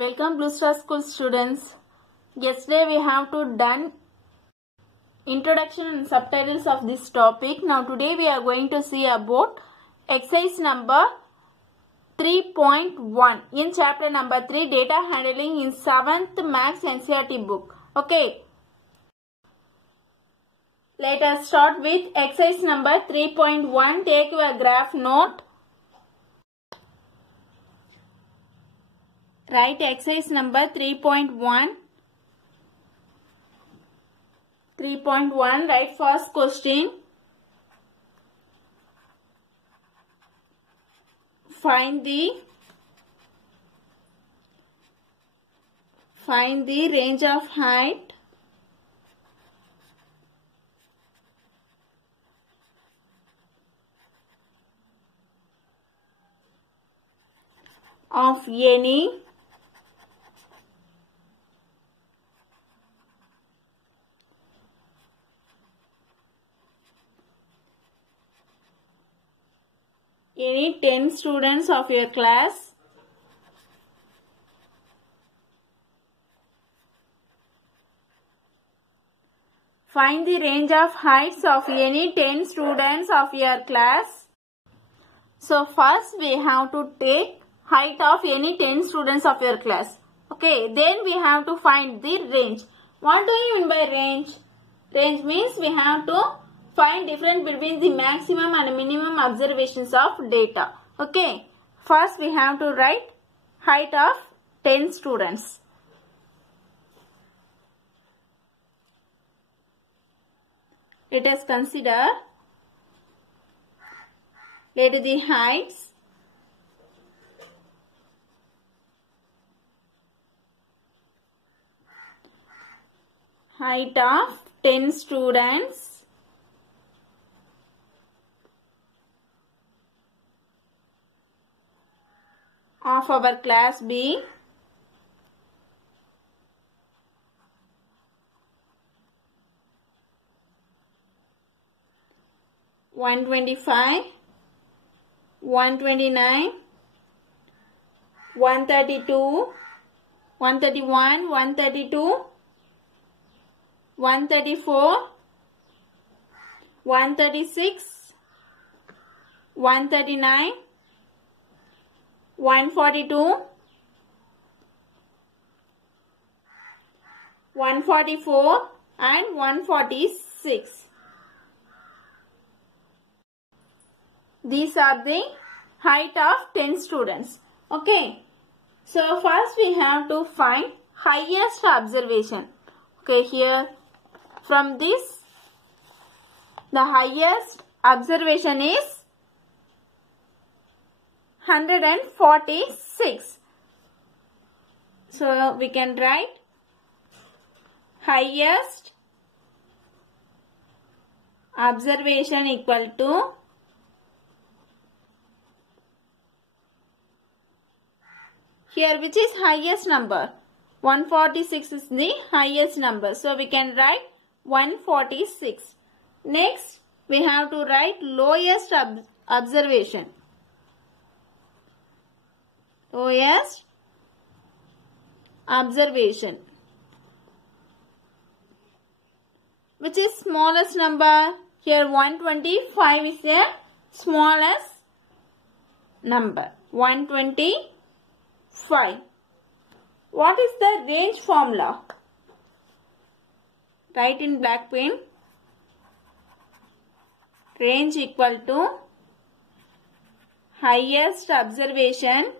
Welcome Blue Star School students. Yesterday we have to done introduction and subtitles of this topic. Now today we are going to see about exercise number 3.1 in chapter number 3 data handling in 7th Maths NCERT book. Okay. Let us start with exercise number 3.1. Take your graph note. Write exercise number 3.1. 3.1. Write first question. Find the range of height of any any 10 students of your class. Find the range of heights of any 10 students of your class. So first we have to take height of any 10 students of your class. Okay, then we have to find the range. What do you mean by range? Range means we have to find difference between the maximum and minimum observations of data. Okay. First we have to write height of 10 students. Let us consider. Let the heights of 10 students of our class be 125, 129, 132, 131, 132, 134, 136, 139, 142, 144 and 146. These are the height of 10 students. Okay. So first we have to find highest observation. Okay, here from this the highest observation is 146. So we can write highest observation equal to here which is highest number. 146 is the highest number. So we can write 146. Next we have to write lowest observation. Lowest observation, which is smallest number. Here 125 is the smallest number. 125. What is the range formula? Write in black pen. Range equal to highest observation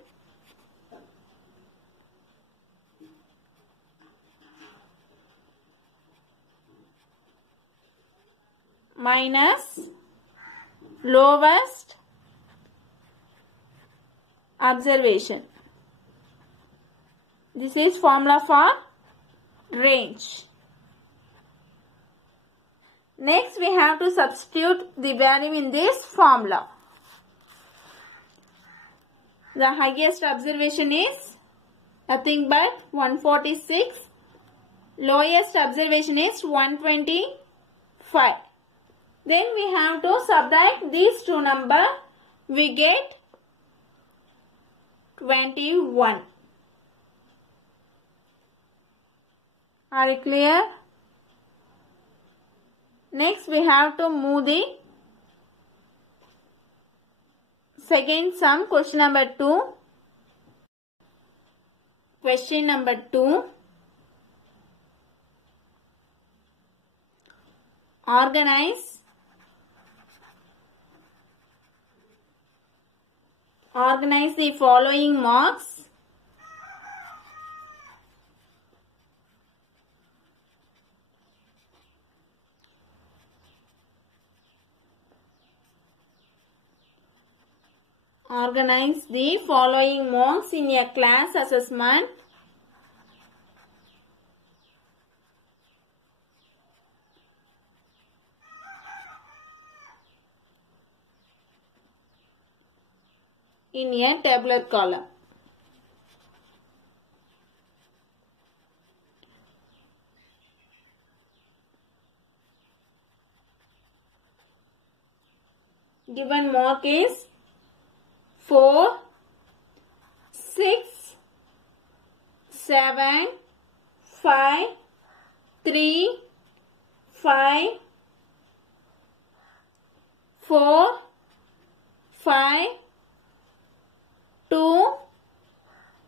minus lowest observation. This is formula for range. Next we have to substitute the value in this formula. The highest observation is nothing but 146. Lowest observation is 125. Then we have to subtract these two numbers. We get 21. Are you clear? Next we have to move the second sum, question number 2. Question number 2. Organize the following marks. Organize the following marks in a class assessment. In a tabular column. Given mark is 4, 6, 7, 5, 3, 5, 4, 5, 2,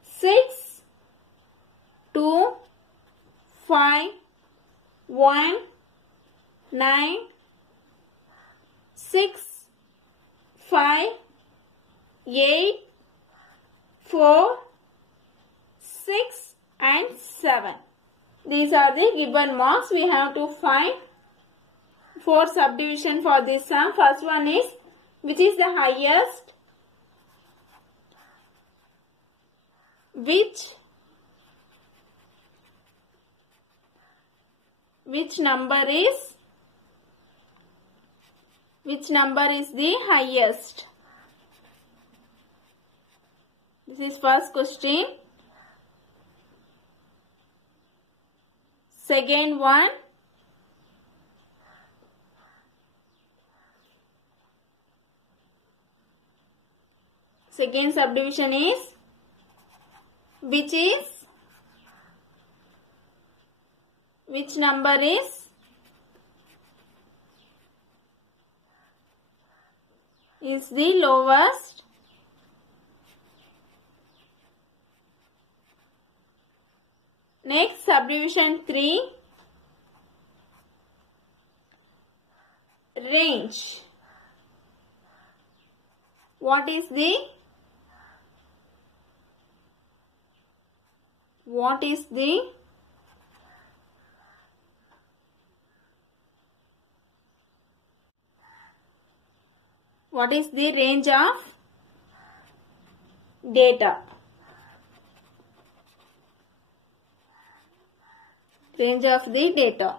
6, 2, 5, 1, 9, 6, 5, 8, 4, 6 and 7. These are the given marks. We have to find 4 subdivision for this sum. First one is, which is the highest? Which number is the highest? This is first question. Second one, second subdivision is, which number is the lowest? Next, subdivision 3, range. What is the range of data? Range of the data.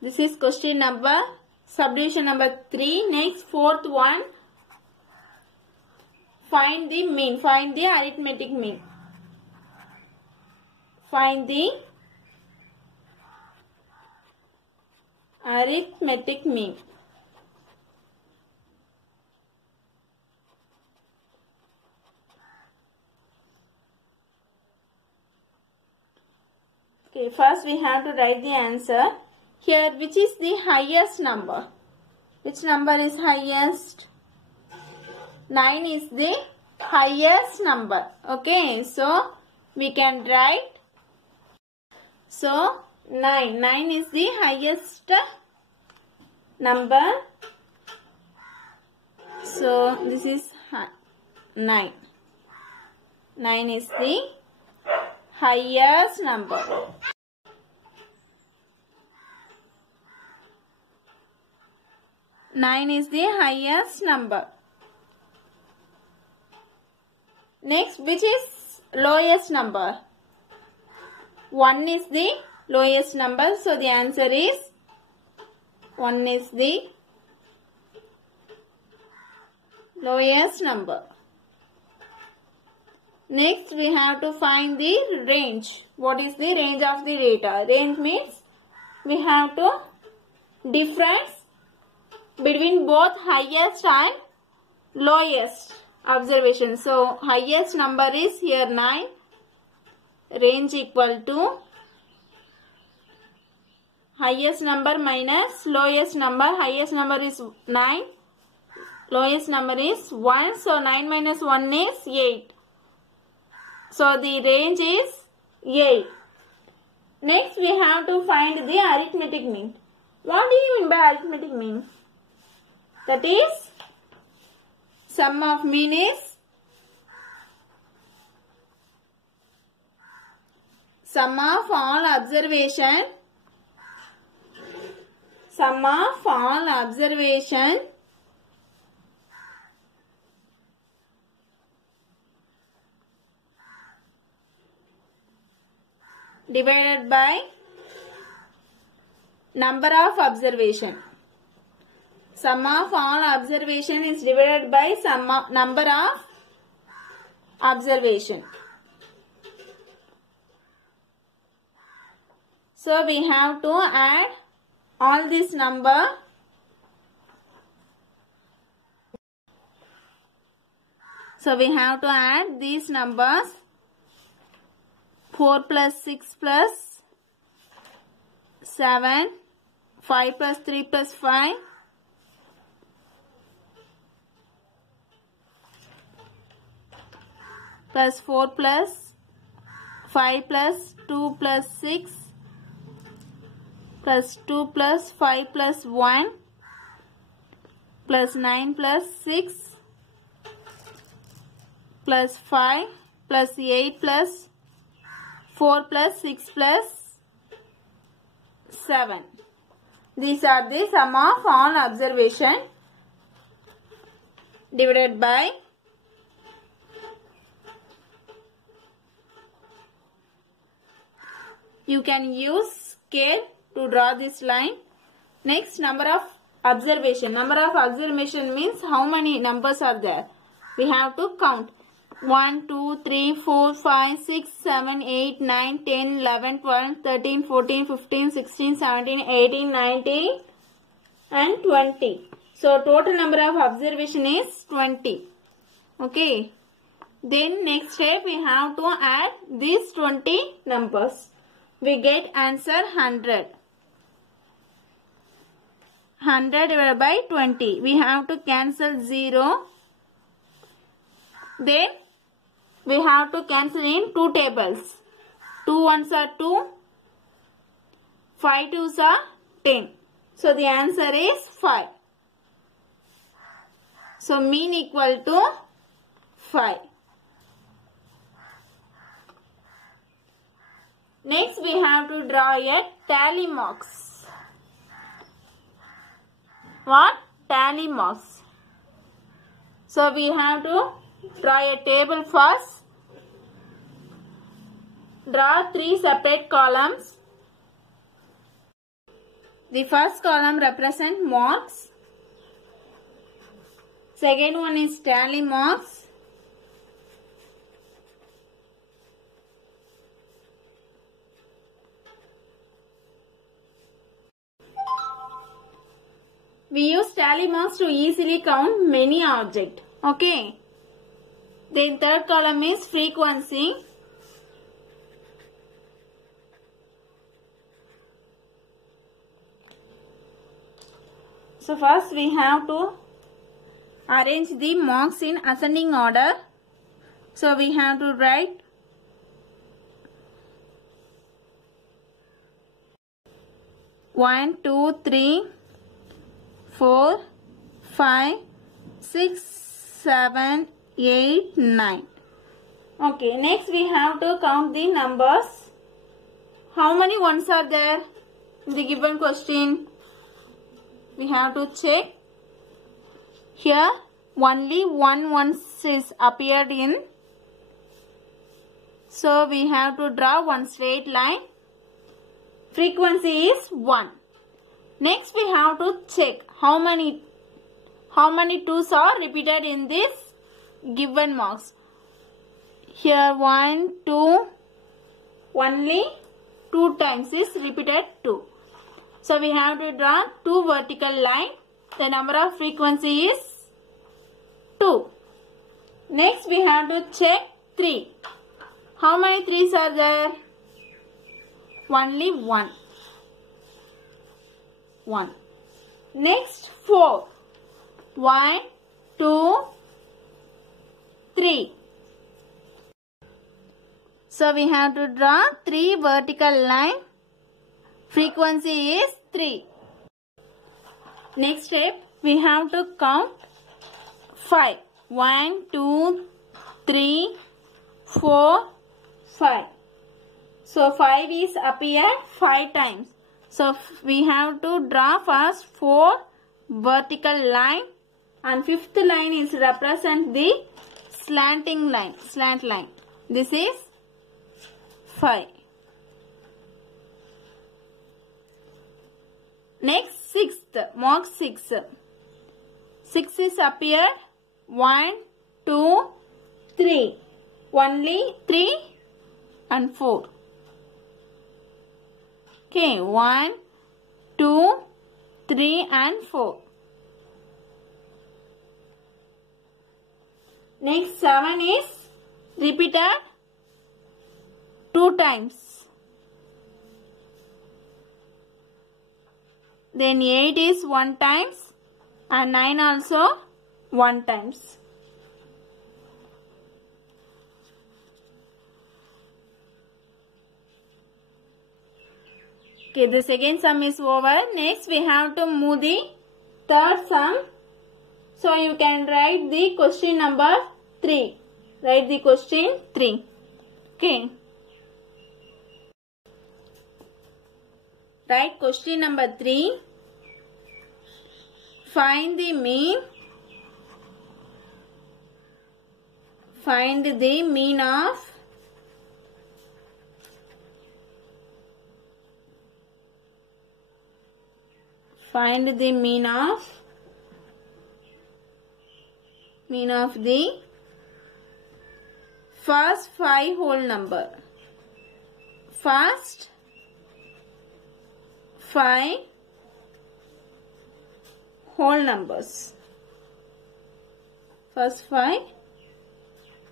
This is question number, subdivision number 3. Next, fourth one, find the mean, find the arithmetic mean. Find the arithmetic mean. Okay, first we have to write the answer. Here, which is the highest number? Which number is highest? 9 is the highest number. Okay, so we can write. So 9 is the highest number. So this is 9. 9 is the highest number. Nine is the highest number. Next, which is lowest number? 1 is the lowest number. So the answer is 1 is the lowest number. Next, we have to find the range. What is the range of the data? Range means we have to difference between both highest and lowest observation. So highest number is here 9. Range equal to highest number minus lowest number. Highest number is 9. Lowest number is 1. So 9 minus 1 is 8. So the range is 8. Next we have to find the arithmetic mean. What do you mean by arithmetic mean? That is, sum of mean is sum of all observation. Sum of all observation divided by number of observation. Sum of all observation is divided by number of observation. So we have to add all this number. So we have to add these numbers. 4 plus 6 plus 7, 5 plus 3 plus 5, plus 4 plus 5 plus 2 plus 6 plus 2 plus 5 plus 1 plus 9 plus 6 plus 5 plus 8 plus 4 plus 6 plus 7. These are the sum of all observation divided by you can use scale to draw this line. Next, number of observation. Number of observation means how many numbers are there. We have to count. 1, 2, 3, 4, 5, 6, 7, 8, 9, 10, 11, 12, 13, 14, 15, 16, 17, 18, 19 and 20. So total number of observation is 20. Okay. Then next step we have to add these 20 numbers. We get answer 100. 100 divided by 20. We have to cancel 0. Then we have to cancel in 2 tables. 2 ones are 2. 5 twos are 10. So the answer is 5. So mean equal to 5. Next we have to draw a tally marks. What? Tally marks. So we have to draw a table first. Draw 3 separate columns. The first column represents marks. Second one is tally marks. We use tally marks to easily count many objects. Okay. Then third column is frequency. So first we have to arrange the marks in ascending order. So we have to write one, 2, 3, 4, 5, 6, 7, 8, 9. Okay, next we have to count the numbers. How many ones are there in the given question? We have to check. Here only one once is appeared in. So we have to draw one straight line. Frequency is 1. Next we have to check how many twos are repeated in this given marks. Here 1, 2, only 2 times is repeated 2. So we have to draw 2 vertical line. The number of frequency is 2. Next we have to check 3. How many 3s are there? Only 1. 1. Next 4. 1, 2, 3. So we have to draw 3 vertical line. Frequency is 3. Next step, we have to count 5. 1, 2, 3, 4, 5. So 5 is appeared 5 times. So we have to draw first 4 vertical line, and 5th line is represent the slant line. This is 5. Next 6th, mark 6. 6 is appeared 1, 2, 3. Only 3 and 4. Okay, 1, 2, 3 and 4. Next 7 is repeated 2 times. Then 8 is 1 times and 9 also 1 times. Okay, the second sum is over. Next we have to move the third sum. So you can write the question number 3. Write the question 3. Okay. Write question number 3. Find the mean. Find the mean of the first 5 whole number. First 5 whole numbers. First 5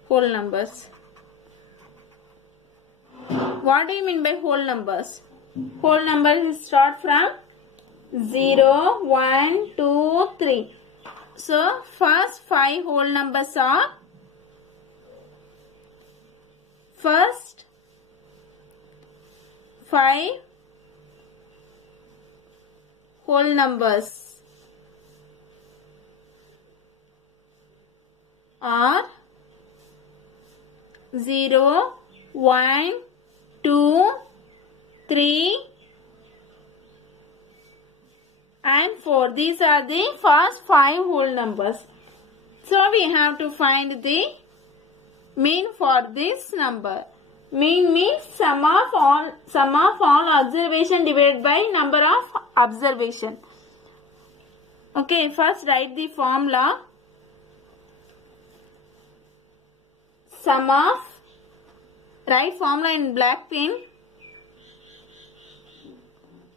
whole numbers. What do you mean by whole numbers? Whole numbers start from 0, 1, 2, 3. So first 5 whole numbers are first 5 whole numbers are 0, 1, 2, 3 and 4. These are the first 5 whole numbers. So we have to find the mean for this number. Mean means sum of all observation divided by number of observation. Okay, first write the formula. Sum of, write formula in black pen.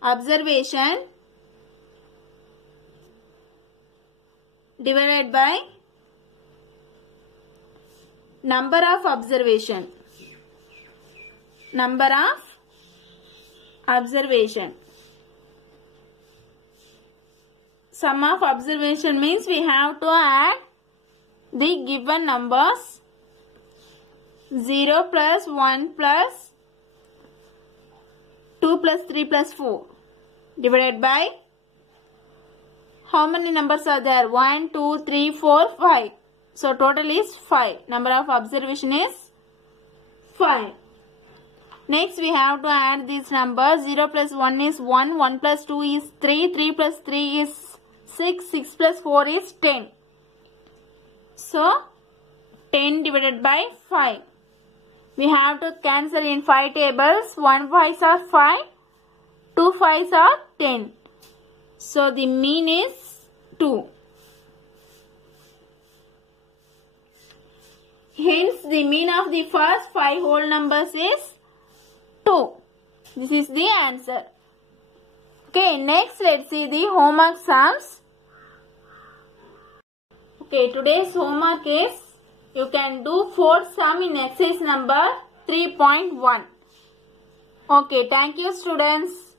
Observation divided by number of observation. Number of observation. Sum of observation means we have to add the given numbers 0 plus 1 plus 2 plus 3 plus 4 divided by how many numbers are there? 1, 2, 3, 4, 5. So total is 5. Number of observation is 5. Next we have to add these numbers. 0 plus 1 is 1, 1 plus 2 is 3, 3 plus 3 is 6, 6 plus 4 is 10. So 10 divided by 5. We have to cancel in 5 tables. 1 5s are 5, 2 5s are 10. So the mean is 2. Hence the mean of the first 5 whole numbers is 2. This is the answer. Okay, next let's see the homework sums. Okay, today's homework is you can do 4 sum in exercise number 3.1. Okay, thank you students.